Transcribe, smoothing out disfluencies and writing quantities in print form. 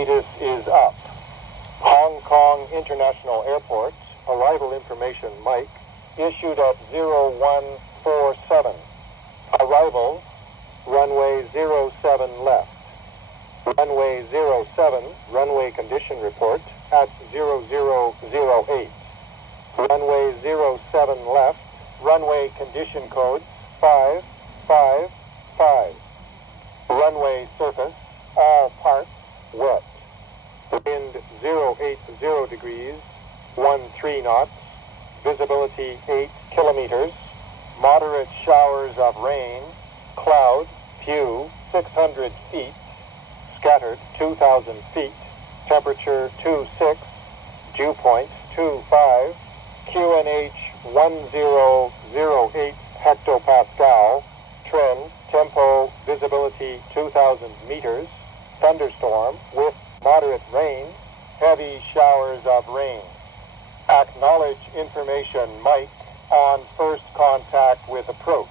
D-ATIS is up. Hong Kong International Airport, arrival information mic, issued at 0147. Arrivals, runway 07 left. Runway 07, runway condition report at 0008. Runway 07 left, runway condition code 555. Runway surface, all parts wet. Wind 080 degrees, 13 knots. Visibility 8 kilometers. Moderate showers of rain. Cloud, few, 600 feet. Scattered, 2,000 feet. Temperature 26. Dew point 25. QNH 1008 hectopascal. Trend, tempo, visibility 2,000 meters. Thunderstorm with moderate rain. Heavy showers of rain. Acknowledge information mic on first contact with approach.